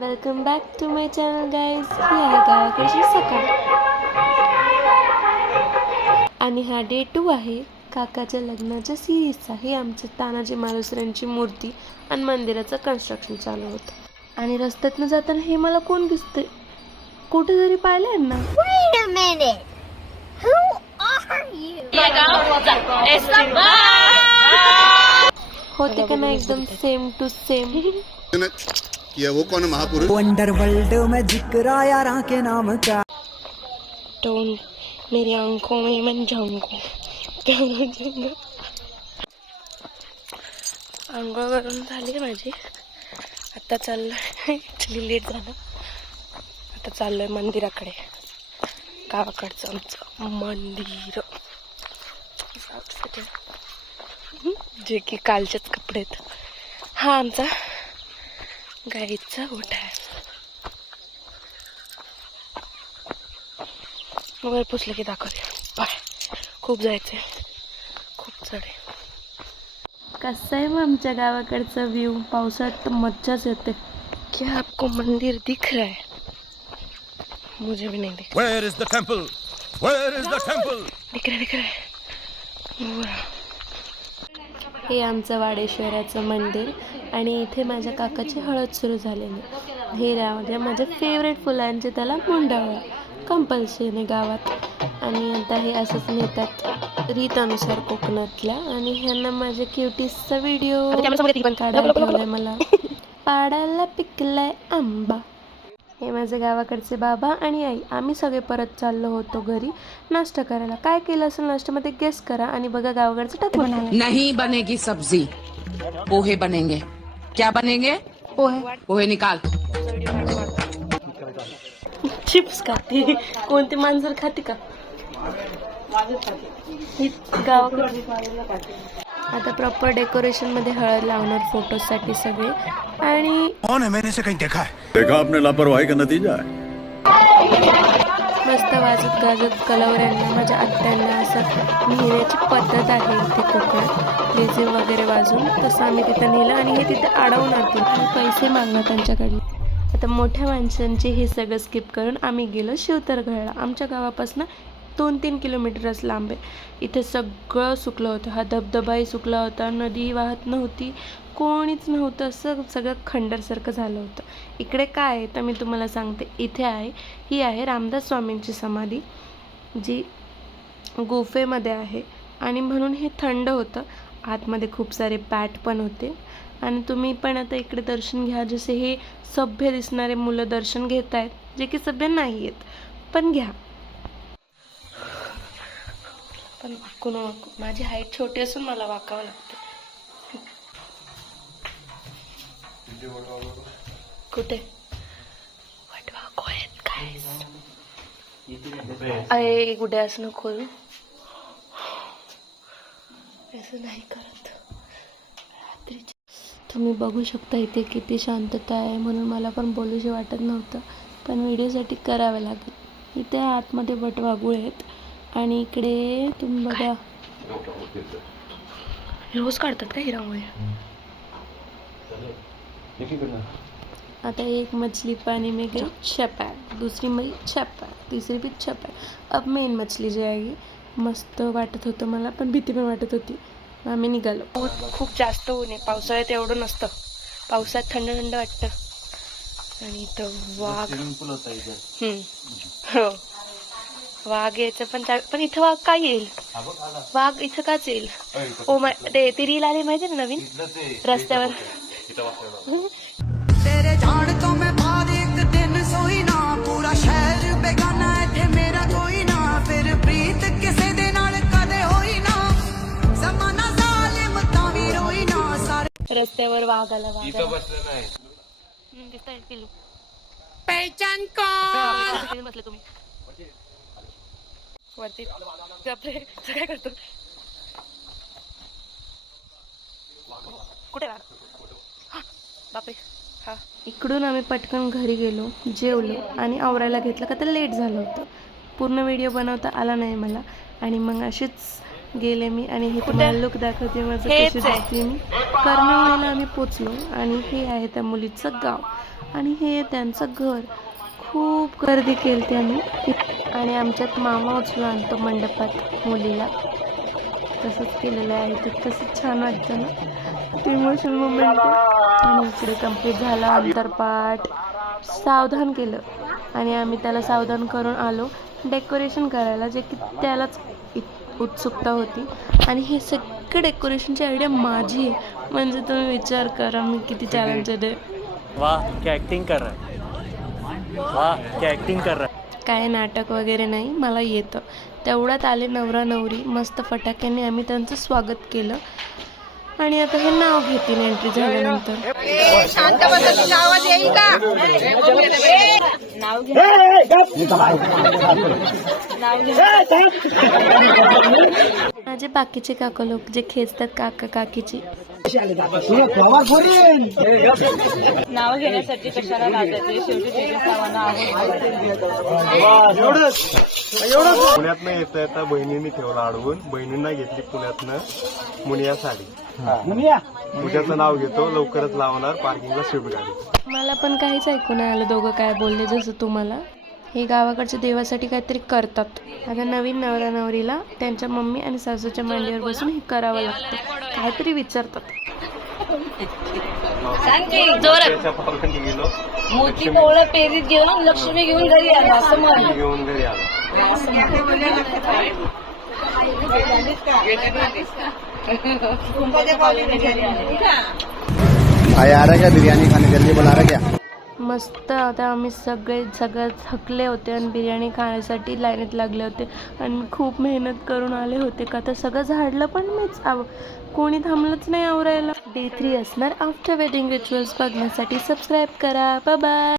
Welcome back to my channel guys. ही आहे गावाकडची सकाळ आणि हा डे 2 आहे काकाच्या लग्नाच्या सिरीजचा. हे आमच्या तानाजी मालुसऱ्यांची मूर्ती आणि मंदिराचं कन्स्ट्रक्शन चालू होतं आणि रस्त्यातनं जाताना हे मला कोण दिसते, कुठेतरी पाहिलंय ना. Wait a minute. Who are you? होते का ना एकदम सेम टू सेम. किया वो कौन है महापुरुष? वंडर वर्ल्ड में जिक्र आया राह के नाम का टोन मेरी आंखों में मन जाऊंगा. आंघोळ करून झाली माझी. आता चाललोय, ॲक्च्युली लेट झालं. आता चाललोय मंदिराकडे. गावाकडचं आमचं मंदिर, जे की कालचेच कपडे आहेत. हा आमचा गाईचा गोठा आहे. वर पुसलं की दाखवते. बाय, खूप जायचंय, खूप चढ आहे. कसं आहे मग आमच्या गावाकडचा व्ह्यू. पावसाळ्यात तर मज्जाच येते. क्या आपको मंदिर दिख रहा है? मुझे भी नहीं दिख रहा. Where is the temple? Where is the temple? दिख रहा है. हे आमचं वाडेश्वराचं मंदिर आणि इथे माझ्या काकाची हळद सुरू झालेली. हे राजा माझ्या फेवरेट फुलांचे त्याला मुंडावळा कंपल्सरी गावात. आणि आता हे असंच नेतात रीतानुसार कोकणातल्या. आणि ह्यांना माझ्या क्युटीजचा व्हिडिओ काढायला ठेवलाय मला. पाडाला पिकलाय आंबा. हे माझे गावाकडचे बाबा आणि आई. आम्ही सगळे परत चाललो होतो घरी नाश्ता करायला. काय केलं असेल नाश्त्यामध्ये गेस करा आणि बघा गावाकडचं टाक बनवलं. नहीं बनेगी सब्जी, पोहे बनेंगे. क्या बनेंगे? पोहे. पोहे निकाल. चिप्स खाते. कोणती मांजर खाते का? गावाकडे. आता प्रॉपर डेकोरेशन मध्ये हळद लावणार फोटोसाठी सगळे. आणि कौन है? मैंने इसे कहीं देखा है. देखा आपने लापरवाही का नतीजा है. मस्त वाजत गाजत कलावऱ्यांना माझ्या आत्यांना असं नेण्याची पद्धत आहे इथे कोकणात. लेझिम वगैरे वाजून तसं आम्ही तिथं नेलं आणि हे तिथे अडवणार ते आणि पैसे मागणार त्यांच्याकडनं. आता मोठ्या माणसांचे हे सगळं स्किप करून आम्ही गेलो शिवतरगडला. आमच्या गावापासून 2-3 किलोमीटरच लांब आहे. इथे सगळं सुकलं होतं. हा धबधबाही सुकला होता, नदी वाहत नव्हती, कोणीच नव्हतं, असं सगळं खंडरसारखं झालं होतं. इकडे काय आहे तर मी तुम्हाला सांगते. इथे आहे, ही आहे रामदास स्वामींची समाधी जी गुफेमध्ये आहे आणि म्हणून हे थंड होतं. आतमध्ये खूप सारे पॅट पण होते. आणि तुम्ही पण आता इकडे दर्शन घ्या. जसे हे सभ्य दिसणारे मुलं दर्शन घेत आहेत, जे की सभ्य नाही आहेत, पण घ्या. पण वाकू नको. माझी हाईट छोटी असून मला वाकावं लागतं. कुठे वटवाघ आहेत काय? अरे कुठे असं नको, असं नाही करत. रात्रीची तुम्ही बघू शकता इथे किती शांतता आहे. म्हणून मला पण बोलूशी वाटत नव्हतं, पण व्हिडिओसाठी करावं लागेल. इथे आतमध्ये वटवाघूळ आहेत आणि इकडे तुम्ही बघा रोज काढतात का ही रांगोळी. आता एक मछली पानी में गई छपैक, दूसरी मरी छपैक, तीसरी भी छपैक. अब मेन मछली जी आएगी. मस्त वाटत होतं मला, पण भीती पण वाटत होती. आम्ही निघालो. खूप जास्त ऊन आहे. पावसाळ्यात एवढं नसतं. पावसाळ्यात थंड थंड वाटतं. आणि इथं वाघ. हो, वाघ यायचं पण इथं वाघ काय येईल? वाघ इथं काच येईल? ओ माय, ते रील आली माहिती ना नवीन रस्त्यावर. तेरे जान तो मैं बाद एक दिन सोई ना, पूरा शहर बेगाना है मेरा कोई ना, फिर प्रीत किसे दे नाल कदे होई ना, जमाना जालिम तावी रोई ना. सारे रस्त्यावर वाघ आला. इथं बसलं नाही दिसतंय पिल्लू. पहचान कौन? बसले तुम्ही वरती. बापरे, काय करतो? कुठे बापरे. हा, इकडून आम्ही पटकन घरी गेलो, जेवलो आणि आवरायला घेतलं का तर लेट झालं होतं. पूर्ण व्हिडिओ बनवता आला नाही मला. आणि मग अशीच गेले मी. आणि हे तुम्हाला लुक दाखवते माझं कशी दिसते मी. कर्णवळीला आम्ही पोचलो आणि हे आहे त्या मुलीचं गाव. आणि हे त्यांचं घर. खूप गर्दी केली त्यांनी आणि आमच्यात मामा उचलून आणतो मंडपात मुलीला. तसंच केलेलं आहे ते. तसंच छान वाटतं ना, ते इमोशनल मोमेंट. आणि इकडे कंप्लीट झाला अंतरपाठ. सावधान केलं आणि आम्ही त्याला सावधान करून आलो डेकोरेशन करायला, जे की त्यालाच उत्सुकता होती. आणि हे सगळं डेकोरेशनची आयडिया माझी आहे. म्हणजे तुम्ही विचार करा मी किती चॅलेंजेड आहे. वाह क्या एक्टिंग कर रहा है, वाह क्या एक्टिंग कर रहा है. काय नाटक वगैरे नाही, मला येतं. तेवढ्यात आले नवरा नवरी. मस्त फटाक्याने आम्ही त्यांचं स्वागत केलं. आणि आता हे नाव घेतील एंट्री झाल्यानंतर. माझे बाकीचे काका लोक जे खेचतात काका काकीची. नाव घेण्यासाठी कशाला लाजायचे, शेवटी देवीच नावानं आहे. पुण्यातनं येता येता बहिणींनी ठेवला अडवून. बहिणींना घेतली पुण्यातनं मुनिया साडी. मुद्याचं नाव घेतो, लवकरच लावणार पार्किंगला स्विफ्ट गाडी. मला पण काहीच ऐकू नाही आलं दोघं काय बोलले. जसं तुम्हाला हे गावाकडच्या देवासाठी काहीतरी करतात. आता नवीन नवरा नवरीला त्यांच्या मम्मी आणि सासूच्या मांडीवर बसून हे करावं लागतं. काहीतरी विचारतात. त्याच्या पावलांनी गेलो, मोठी पोळं पेरीत घेऊन लक्ष्मी घेऊन घरी आलो असं म्हण. घेऊन घरी आलो. भाई आ रहा है क्या? बिरयानी खाने जल्दी बुला रहा है क्या? मस्त. आता आम्ही सगळं थकले होते आणि बिर्याणी खाण्यासाठी लाईनीत लागले होते. आणि मी खूप मेहनत करून आले होते का तर सगळं झाडलं पण मीच. कोणी थांबलंच नाही आवरायला. Day 3 असणार आफ्टर वेडिंग रिच्युअल्स बघण्यासाठी सबस्क्राईब करा. Bye bye.